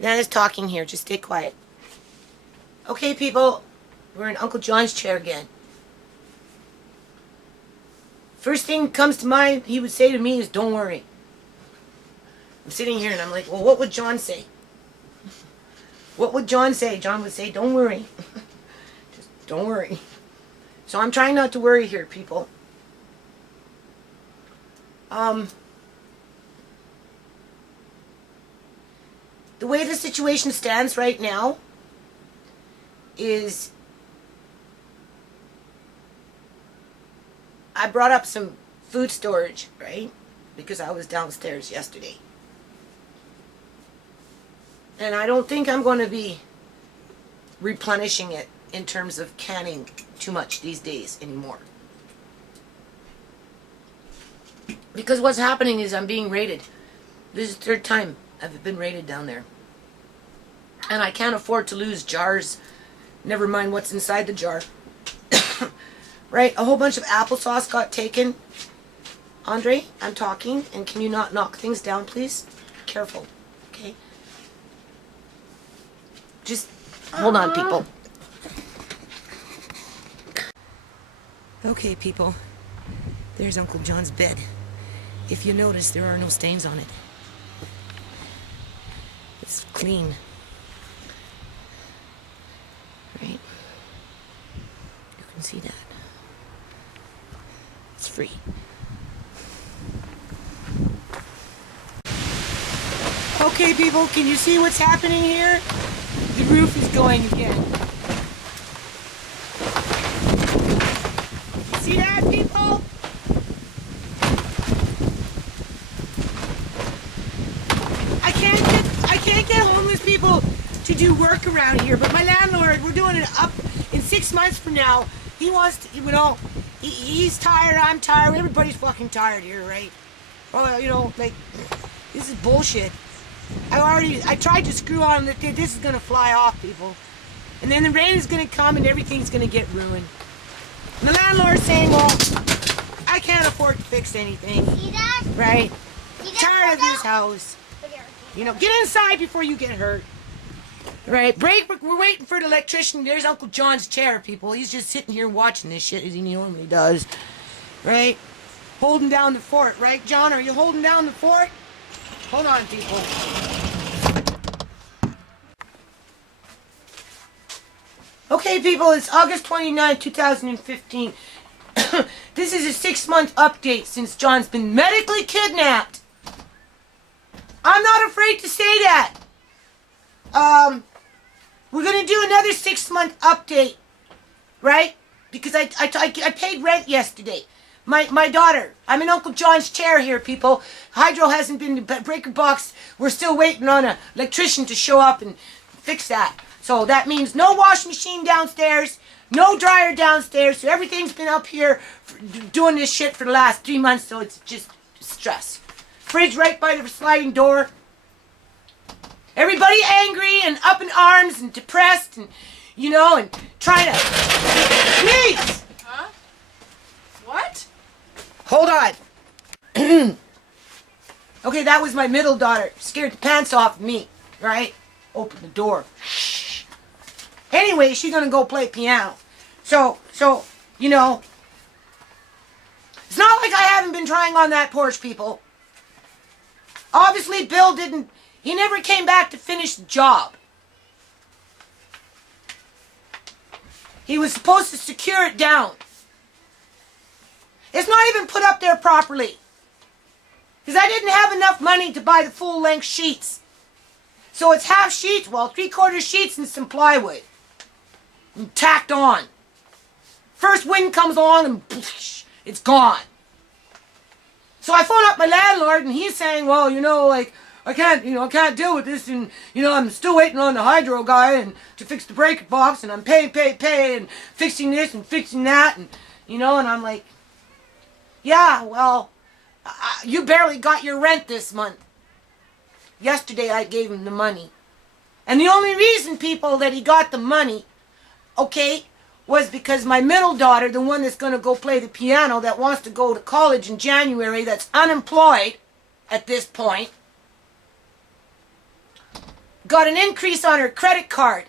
Nana's talking here. Just stay quiet. Okay, people. We're in Uncle John's chair again. First thing comes to mind he would say to me is, don't worry. I'm sitting here and I'm like, well, what would John say? What would John say? John would say, don't worry. Just don't worry. So I'm trying not to worry here, people. The way the situation stands right now is I brought up some food storage, right? Because I was downstairs yesterday. And I don't think I'm going to be replenishing it in terms of canning too much these days anymore. Because what's happening is I'm being raided. This is the third time I've been raided down there. And I can't afford to lose jars, never mind what's inside the jar. Right? A whole bunch of applesauce got taken. Andre, I'm talking, and can you not knock things down, please? Careful, okay? Just hold on, people. Okay, people. There's Uncle John's bed. If you notice, there are no stains on it. It's clean. Right? You can see that. It's free. Okay, people, can you see what's happening here? The roof is going again. See that, people? I can't get homeless people to do work around here, but my landlord, we're doing it up in 6 months from now. He wants to, you know, he's tired, I'm tired, everybody's fucking tired here, right? Well, you know, like, this is bullshit. I tried to screw on that this is gonna fly off, people. And then the rain is gonna come and everything's gonna get ruined. And the landlord's saying, well, I can't afford to fix anything. See that? Right? Tired of this house. You know, get inside before you get hurt. Right? We're waiting for the electrician. There's Uncle John's chair, people. He's just sitting here watching this shit as he normally does. Right? Holding down the fort, right? John, are you holding down the fort? Hold on, people. Okay, people, it's August 29, 2015. This is a 6-month update since John's been medically kidnapped. I'm not afraid to say that. We're going to do another 6-month update, right? Because I paid rent yesterday. My daughter, I'm in Uncle John's chair here, people. Hydro hasn't been to breaker box. We're still waiting on an electrician to show up and fix that. So that means no washing machine downstairs, no dryer downstairs. So everything's been up here doing this shit for the last 3 months, so it's just stress. Fridge right by the sliding door. Everybody angry and up in arms and depressed and, you know, and trying to... Please! Huh? What? Hold on. Okay, that was my middle daughter. Scared the pants off of me, right? Open the door. Shh. Anyway, she's gonna go play piano. So, you know, it's not like I haven't been trying on that porch, people. Obviously, Bill he never came back to finish the job. He was supposed to secure it down. It's not even put up there properly. Because I didn't have enough money to buy the full-length sheets. So it's half sheets, well, 3/4 sheets and some plywood. And tacked on. First wind comes along and it's gone. So I phone up my landlord and he's saying, well, you know, like, I can't deal with this, and, you know, I'm still waiting on the hydro guy and to fix the breaker box, and I'm pay, and fixing this and fixing that, and, you know, and I'm like, yeah, well, you barely got your rent this month. Yesterday I gave him the money. And the only reason, people, that he got the money, okay, was because my middle daughter, the one that's going to go play the piano, that wants to go to college in January, that's unemployed at this point, got an increase on her credit card.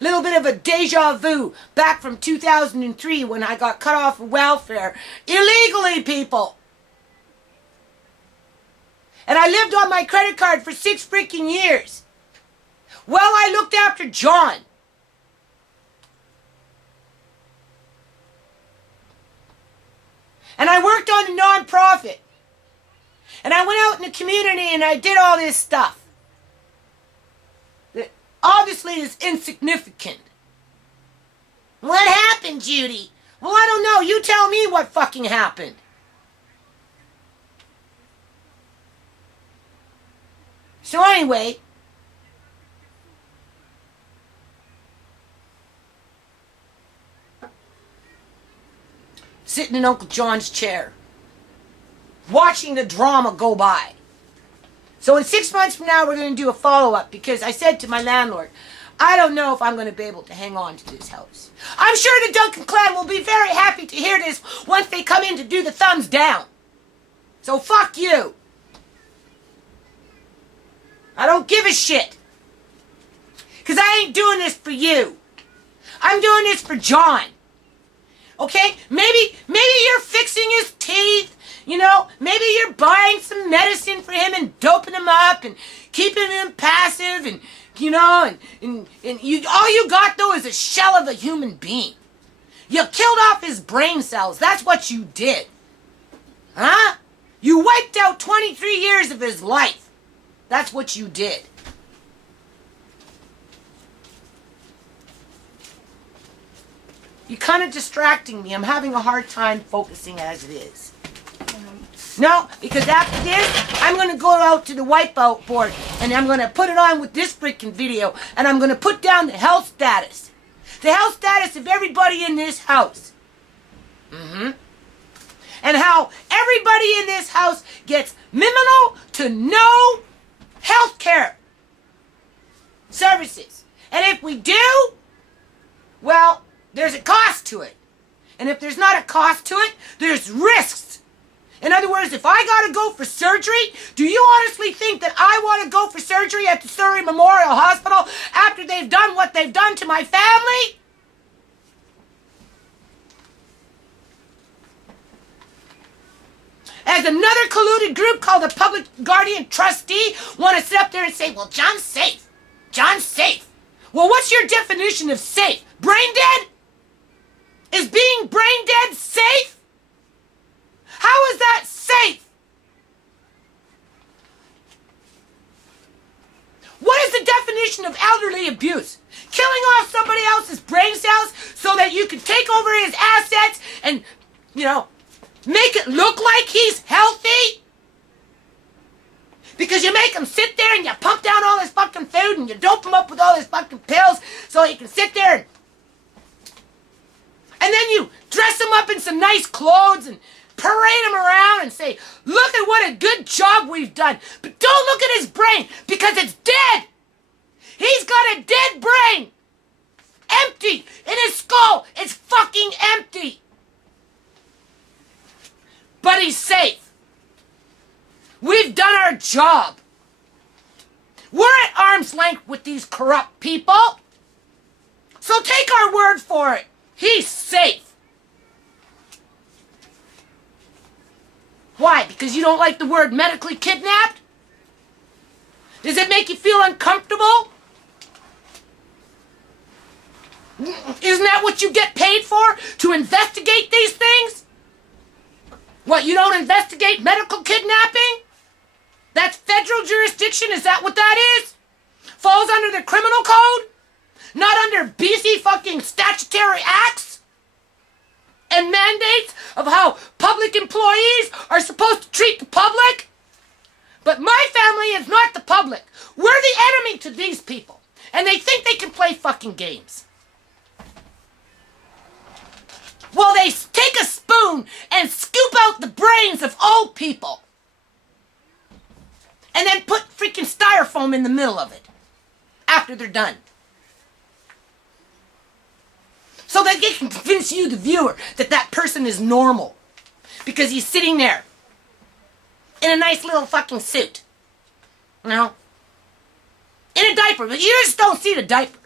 Little bit of a deja vu back from 2003 when I got cut off of welfare. Illegally, people. And I lived on my credit card for 6 freaking years. Well, I looked after John. And I worked on a non-profit. And I went out in the community and I did all this stuff. That obviously is insignificant. What happened, Judy? Well, I don't know. You tell me what fucking happened. So anyway, sitting in Uncle John's chair, watching the drama go by. So in 6 months from now, we're going to do a follow-up because I said to my landlord, I don't know if I'm going to be able to hang on to this house. I'm sure the Duncan clan will be very happy to hear this once they come in to do the thumbs down. So fuck you. I don't give a shit. Because I ain't doing this for you. I'm doing this for John. Okay? Maybe you're fixing his teeth. You know, maybe you're buying some medicine for him and doping him up and keeping him passive and, you know, and you, all you got, though, is a shell of a human being. You killed off his brain cells. That's what you did. Huh? You wiped out 23 years of his life. That's what you did. You're kind of distracting me. I'm having a hard time focusing as it is. No, because after this, I'm going to go out to the wipeout board and I'm going to put it on with this freaking video and I'm going to put down the health status. The health status of everybody in this house. And how everybody in this house gets minimal to no health care services. And if we do, well, there's a cost to it. And if there's not a cost to it, there's risks. In other words, if I gotta go for surgery, do you honestly think that I want to go for surgery at the Surrey Memorial Hospital after they've done what they've done to my family? As another colluded group called the Public Guardian Trustee want to sit up there and say, well, John's safe. John's safe. Well, what's your definition of safe? Brain dead? Is being brain dead safe? How is that safe? What is the definition of elderly abuse? Killing off somebody else's brain cells so that you can take over his assets and, you know, make it look like he's healthy? Because you make him sit there and you pump down all his fucking food and you dope him up with all his fucking pills so he can sit there and then you dress him up in some nice clothes and parade him around and say, look at what a good job we've done. But don't look at his brain because it's dead. He's got a dead brain. Empty. In his skull. It's fucking empty. But he's safe. We've done our job. We're at arm's length with these corrupt people. So take our word for it. He's safe. Why? Because you don't like the word medically kidnapped? Does it make you feel uncomfortable? Isn't that what you get paid for? To investigate these things? What, you don't investigate medical kidnapping? That's federal jurisdiction? Is that what that is? Falls under the criminal code? Not under BC fucking statutory acts? And mandates of how public employees are supposed to treat the public? But my family is not the public. We're the enemy to these people. And they think they can play fucking games. Well, they take a spoon and scoop out the brains of old people. And then put freaking styrofoam in the middle of it. After they're done. So that they can convince you, the viewer, that that person is normal. Because he's sitting there. In a nice little fucking suit. You know? In diaper, but you just don't see the diaper.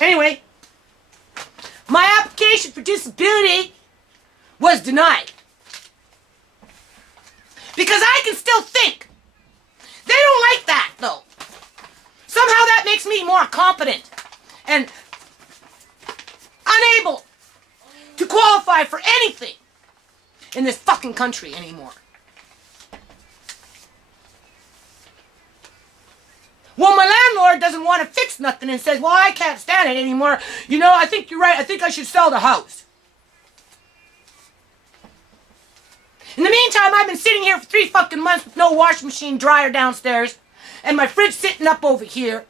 Anyway, my application for disability was denied. Because I can still think. They don't like that, though. Somehow that makes me more competent and unable to qualify for anything in this fucking country anymore. Well, my landlord doesn't want to fix nothing and says, well, I can't stand it anymore. You know, I think you're right. I think I should sell the house. In the meantime, I've been sitting here for 3 fucking months with no washing machine dryer downstairs and my fridge sitting up over here.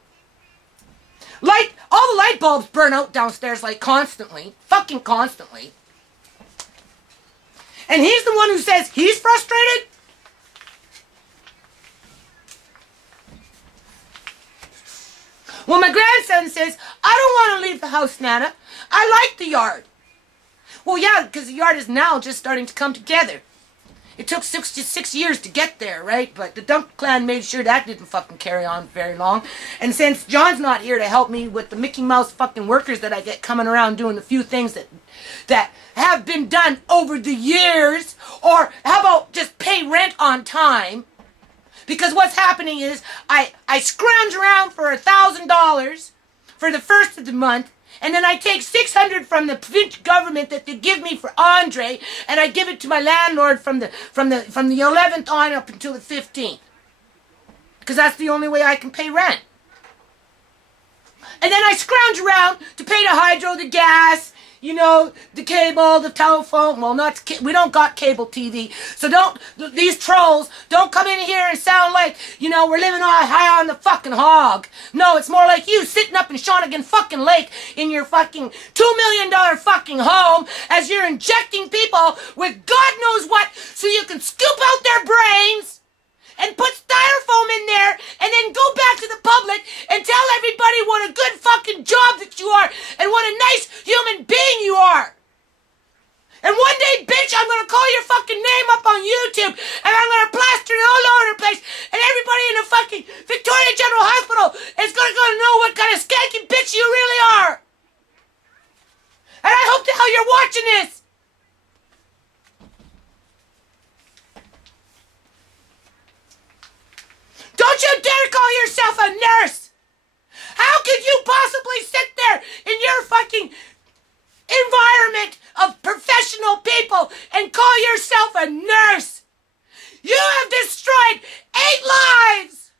All the light bulbs burn out downstairs like constantly. Fucking constantly. And he's the one who says he's frustrated? Well, my grandson says, I don't want to leave the house, Nana. I like the yard. Well, yeah, because the yard is now just starting to come together. It took 6 years to get there, right? But the Dunk clan made sure that didn't fucking carry on very long. And since John's not here to help me with the Mickey Mouse fucking workers that I get coming around doing the few things that have been done over the years, or how about just pay rent on time? Because what's happening is I scrounge around for $1,000 for the first of the month, and then I take $600 from the provincial government that they give me for Andre, and I give it to my landlord from the 11th on up until the 15th, because that's the only way I can pay rent. And then I scrounge around to pay the hydro, the gas, you know, the cable, the telephone. Well, we don't got cable TV, so these trolls don't come in here and sound like, you know, we're living high on the fucking hog. No, it's more like you sitting up in Shawnigan fucking Lake in your fucking $2 million fucking home as you're injecting people with God knows what so you can scoop out their brains and put styrofoam in there and then go back to the public and tell everybody what a good fucking job that you are and what a nice human being you are. And one day, bitch, I'm going to call your fucking name up on YouTube and I'm going to plaster it all over the place and everybody in the fucking Victoria General Hospital is going to know what kind of skanky bitch you really are. And I hope the hell you're watching this. Don't you dare call yourself a nurse! How could you possibly sit there in your fucking environment of professional people and call yourself a nurse? You have destroyed 8 lives!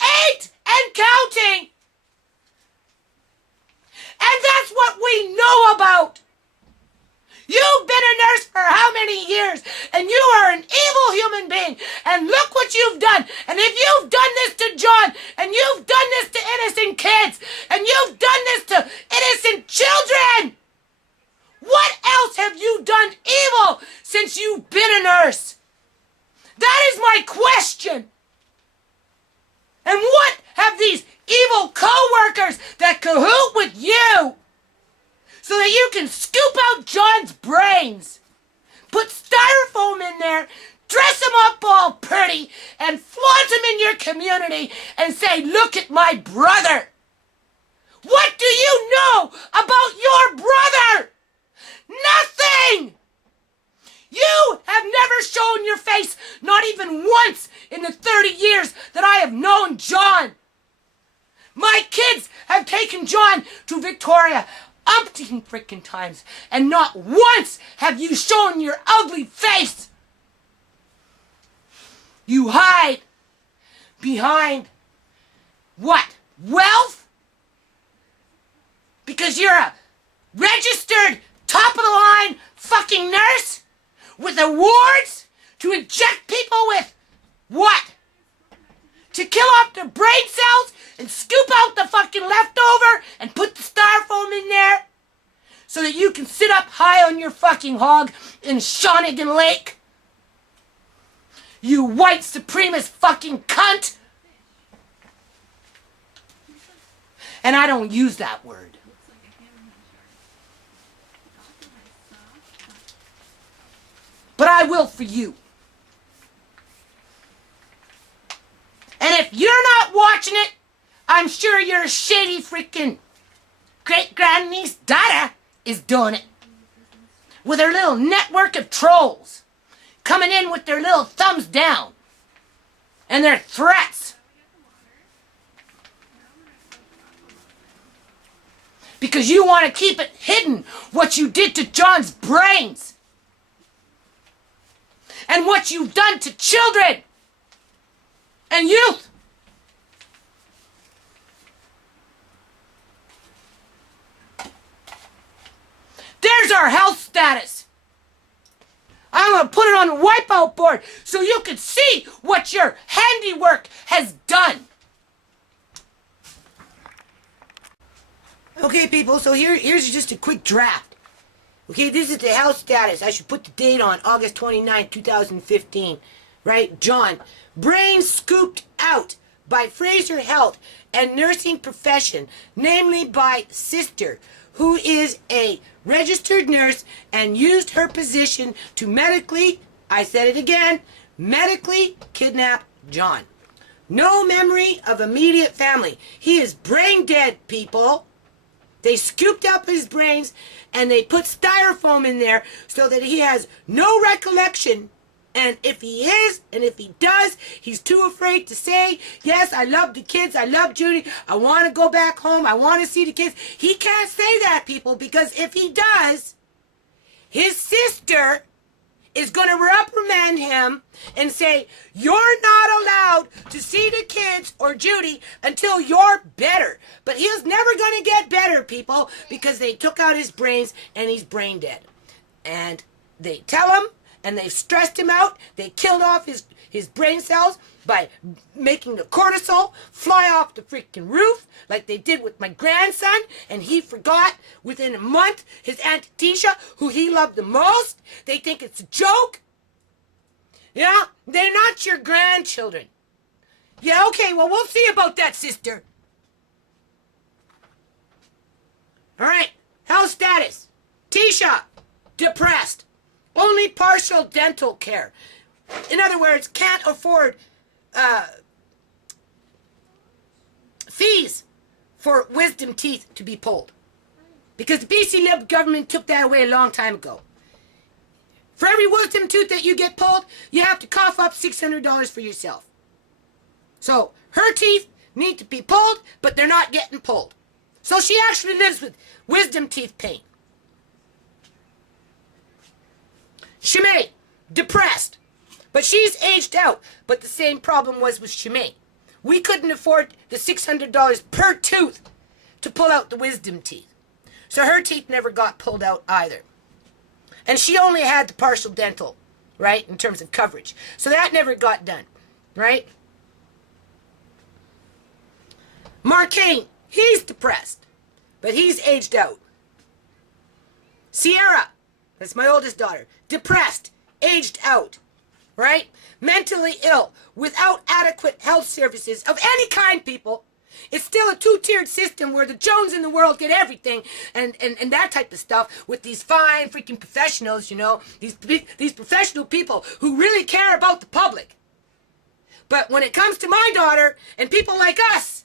8 and counting! And that's what we know about! You've been a nurse for how many years? And you are an evil human being. And look what you've done. And if you've done this to John, and you've done this to innocent kids, and you've done this to innocent children, what else have you done evil since you've been a nurse? That is my question. And what have these evil co-workers that cahoot with you so that you can scoop out John's brains, put styrofoam in there, dress him up all pretty, and flaunt him in your community and say, look at my brother? What do you know about your brother? Nothing! You have never shown your face, not even once in the 30 years that I have known John. My kids have taken John to Victoria umpteen frickin' times, and not once have you shown your ugly face. You hide behind what? Wealth? Because you're a registered top-of-the-line fucking nurse with awards to inject people with what? To kill off their brain cells and scoop out the fucking leftover and put the styrofoam in there so that you can sit up high on your fucking hog in Shawnigan Lake? You white supremacist fucking cunt! And I don't use that word. But I will for you. you're not watching it, I'm sure your shady freaking great-grandniece Dada is doing it. With her little network of trolls. Coming in with their little thumbs down. And their threats. Because you want to keep it hidden what you did to John's brains. And what you've done to children. And youth. There's our health status. I'm going to put it on the wipeout board so you can see what your handiwork has done. Okay, people, so here's just a quick draft. Okay, this is the health status. I should put the date on August 29, 2015. Right? John, brain scooped out by Fraser Health and nursing profession, namely by sister, who is a registered nurse and used her position to medically, I said it again, medically kidnap John. No memory of immediate family. He is brain dead, people. They scooped up his brains and they put styrofoam in there so that he has no recollection. And if he is, and if he does, he's too afraid to say, yes, I love the kids, I love Judy, I want to go back home, I want to see the kids. He can't say that, people, because if he does, his sister is going to reprimand him and say, you're not allowed to see the kids or Judy until you're better. But he's never going to get better, people, because they took out his brains and he's brain dead. And they tell him, and they've stressed him out. They killed off his brain cells by making the cortisol fly off the freaking roof like they did with my grandson, and he forgot within a month his Aunt Tisha, who he loved the most. They think it's a joke. Yeah, they're not your grandchildren. Yeah, okay, well, we'll see about that, sister. All right, health status. Tisha, depressed. Only partial dental care. In other words, can't afford fees for wisdom teeth to be pulled. Because the BC Lib government took that away a long time ago. For every wisdom tooth that you get pulled, you have to cough up $600 for yourself. So her teeth need to be pulled, but they're not getting pulled. So she actually lives with wisdom teeth pain. Shimei, depressed. But she's aged out. But the same problem was with Shimei. We couldn't afford the $600 per tooth to pull out the wisdom teeth. So her teeth never got pulled out either. And she only had the partial dental, right, in terms of coverage. So that never got done, right? Marcane, he's depressed. But he's aged out. Sierra, that's my oldest daughter, depressed, aged out, right? Mentally ill, without adequate health services of any kind, people. It's still a two-tiered system where the Jones in the world get everything and that type of stuff with these fine freaking professionals, you know, these professional people who really care about the public. But when it comes to my daughter and people like us,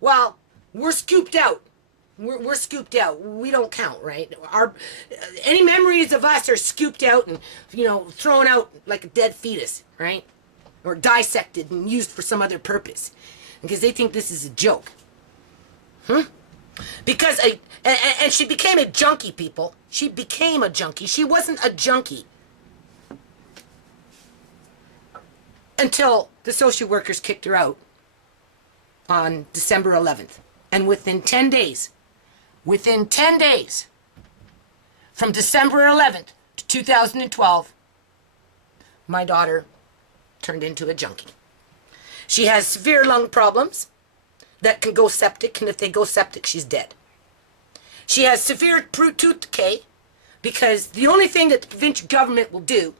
well, we're scooped out. We're scooped out. We don't count, right? Any memories of us are scooped out and, you know, thrown out like a dead fetus, right? Or dissected and used for some other purpose. Because they think this is a joke. Because, and she became a junkie, people. She became a junkie. She wasn't a junkie until the social workers kicked her out on December 11th. And within 10 days, from December 11th to 2012, my daughter turned into a junkie. She has severe lung problems that can go septic, and if they go septic, she's dead. She has severe tooth decay because the only thing that the provincial government will do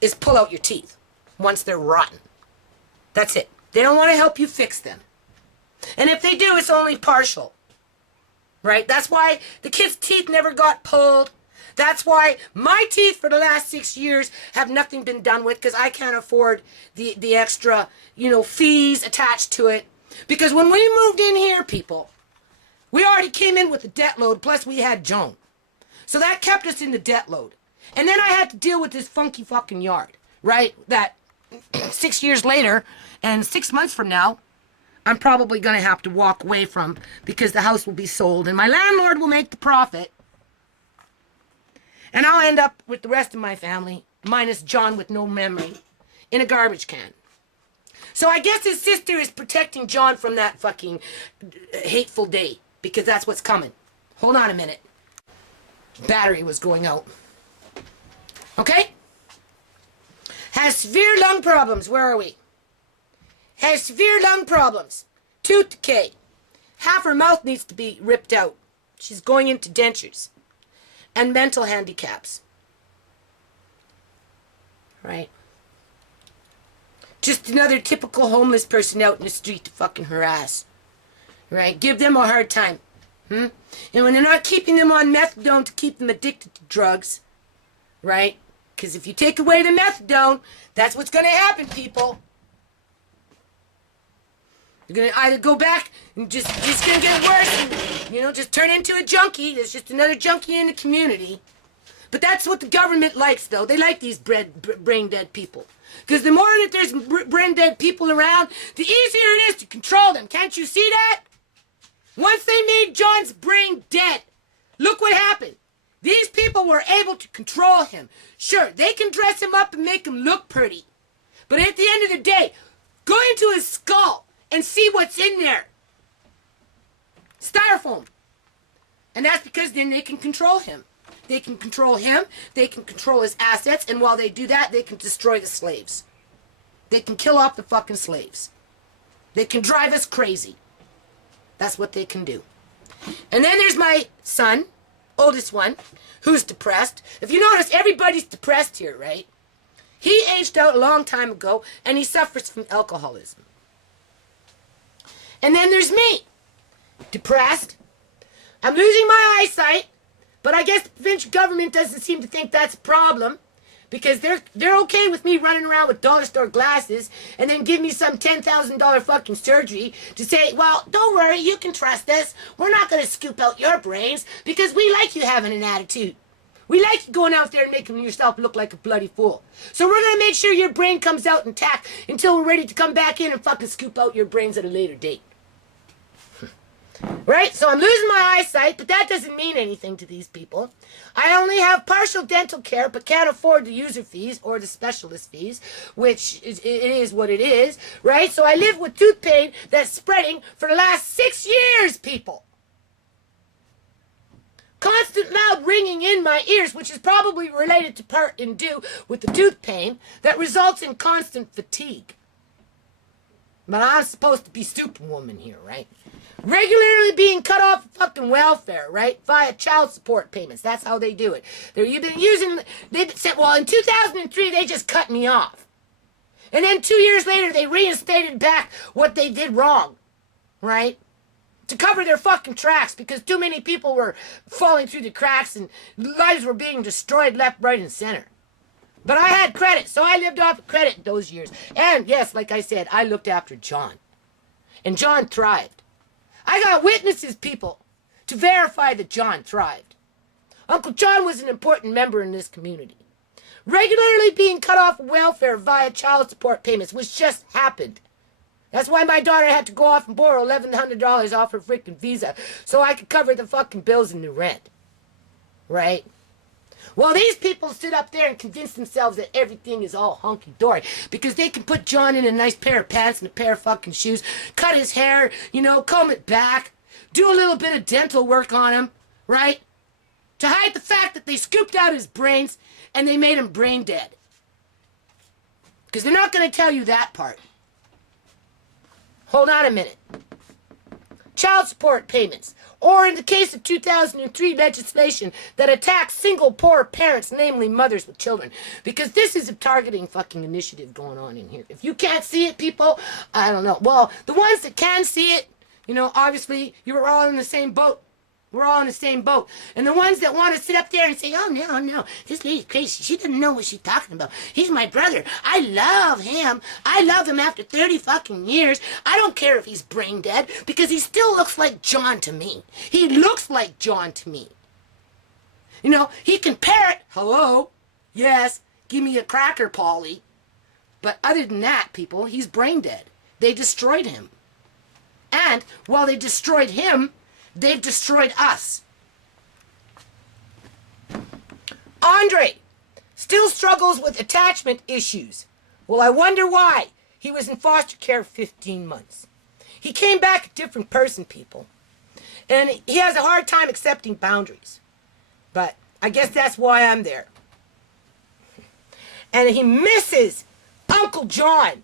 is pull out your teeth once they're rotten. That's it. They don't want to help you fix them. And if they do, it's only partial. Right? That's why the kids' teeth never got pulled. That's why my teeth for the last 6 years have nothing been done with, because I can't afford the extra, fees attached to it. Because when we moved in here, people, we already came in with a debt load, plus we had Joan. So that kept us in the debt load. And then I had to deal with this funky fucking yard, right? That 6 years later, and 6 months from now, I'm probably going to have to walk away from, because the house will be sold and my landlord will make the profit. And I'll end up with the rest of my family, minus John with no memory, in a garbage can. So I guess his sister is protecting John from that fucking hateful day, because that's what's coming. Hold on a minute. Battery was going out. Okay? Has severe lung problems. Where are we? Has severe lung problems. Tooth decay. Half her mouth needs to be ripped out. She's going into dentures. And mental handicaps. Right? Just another typical homeless person out in the street to fucking harass. Right? Give them a hard time. And when they're not keeping them on methadone to keep them addicted to drugs. Right? Because if you take away the methadone, that's what's going to happen, people. You're going to either go back and just going to get worse and, just turn into a junkie. There's just another junkie in the community. But that's what the government likes, though. They like these brain-dead people. Because the more that there's brain-dead people around, the easier it is to control them. Can't you see that? Once they made John's brain dead, look what happened. These people were able to control him. Sure, they can dress him up and make him look pretty. But at the end of the day, go into his skull and see what's in there. Styrofoam. And that's because then they can control him. They can control him, they can control his assets, and while they do that, they can destroy the slaves. They can kill off the fucking slaves. They can drive us crazy. That's what they can do. And then there's my son, oldest one, who's depressed. If you notice, everybody's depressed here, right? He aged out a long time ago, and he suffers from alcoholism. And then there's me, depressed. I'm losing my eyesight, but I guess the provincial government doesn't seem to think that's a problem, because they're okay with me running around with dollar store glasses and then give me some $10,000 fucking surgery to say, well, don't worry, you can trust us. We're not going to scoop out your brains because we like you having an attitude. We like you going out there and making yourself look like a bloody fool. So we're going to make sure your brain comes out intact until we're ready to come back in and fucking scoop out your brains at a later date. Right? So I'm losing my eyesight, but that doesn't mean anything to these people. I only have partial dental care, but can't afford the user fees or the specialist fees, which it is what it is, right? So I live with tooth pain that's spreading for the last 6 years, people. Constant loud ringing in my ears, which is probably related to part and due with the tooth pain, that results in constant fatigue. But I'm supposed to be Superwoman here, right? Regularly being cut off fucking welfare, right? Via child support payments. That's how they do it. You've been using, they said, well, in 2003, they just cut me off. And then 2 years later, they reinstated back what they did wrong, right? To cover their fucking tracks, because too many people were falling through the cracks and lives were being destroyed left, right, and center. But I had credit, so I lived off of credit those years. And yes, like I said, I looked after John. And John thrived. I got witnesses, people, to verify that John thrived. Uncle John was an important member in this community. Regularly being cut off welfare via child support payments, which just happened. That's why my daughter had to go off and borrow $1,100 off her freaking visa so I could cover the fucking bills and the rent. Right? Well, these people sit up there and convince themselves that everything is all hunky-dory because they can put John in a nice pair of pants and a pair of fucking shoes, cut his hair, comb it back, do a little bit of dental work on him, right? To hide the fact that they scooped out his brains and they made him brain dead. Because they're not going to tell you that part. Hold on a minute. Child support payments, or in the case of 2003 legislation that attacks single poor parents, namely mothers with children, because this is a targeting fucking initiative going on in here. If you can't see it, people, I don't know. Well, the ones that can see it, obviously you were all in the same boat, We're all in the same boat. And the ones that want to sit up there and say, oh, no, this lady's crazy. She doesn't know what she's talking about. He's my brother. I love him. I love him after 30 fucking years. I don't care if he's brain dead because he still looks like John to me. He looks like John to me. You know, he can parrot, hello, yes, give me a cracker, Polly. But other than that, people, he's brain dead. They destroyed him. And while they destroyed him, they've destroyed us. Andre still struggles with attachment issues. Well, I wonder why. He was in foster care 15 months. He came back a different person, people. And he has a hard time accepting boundaries. But I guess that's why I'm there. And he misses Uncle John.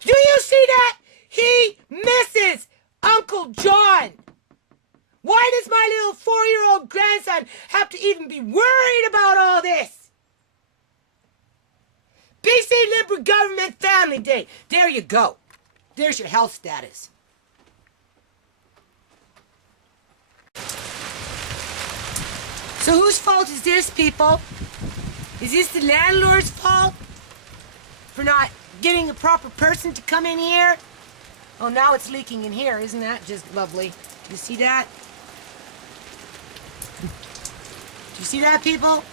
Do you see that? He misses Uncle John. Why does my little 4-year-old grandson have to even be worried about all this? BC Liberal Government Family Day. There you go. There's your health status. So whose fault is this, people? Is this the landlord's fault? For not getting a proper person to come in here? Oh, now it's leaking in here. Isn't that just lovely? You see that? Do you see that, people?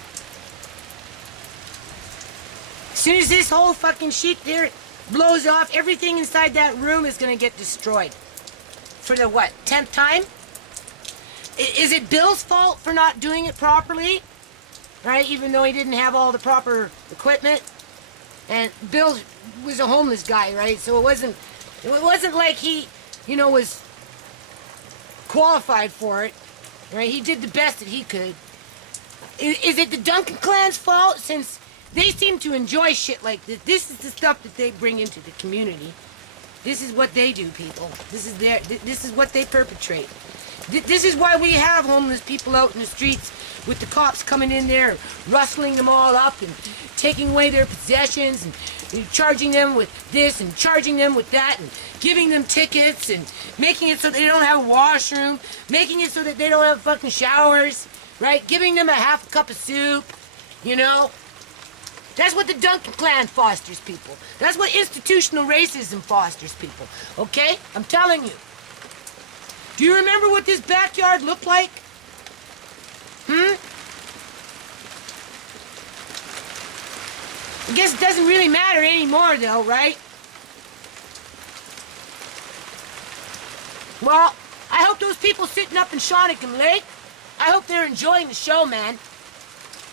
As soon as this whole fucking sheet there blows off, everything inside that room is going to get destroyed. For the, what, 10th time? Is it Bill's fault for not doing it properly? Right? Even though he didn't have all the proper equipment? And Bill was a homeless guy, right? So it wasn't like he, you know, was qualified for it, right? He did the best that he could. Is it the Duncan clan's fault, since they seem to enjoy shit like this? This is the stuff that they bring into the community. This is what they do, people. This is what they perpetrate. This is why we have homeless people out in the streets with the cops coming in there, rustling them all up and taking away their possessions and charging them with this and charging them with that and giving them tickets and making it so they don't have a washroom, making it so that they don't have fucking showers, right? Giving them a half a cup of soup, you know? That's what the Duncan clan fosters people. That's what institutional racism fosters people, okay? I'm telling you. Do you remember what this backyard looked like? I guess it doesn't really matter anymore, though, right? Well, I hope those people sitting up in Shawnigan Lake, I hope they're enjoying the show, man.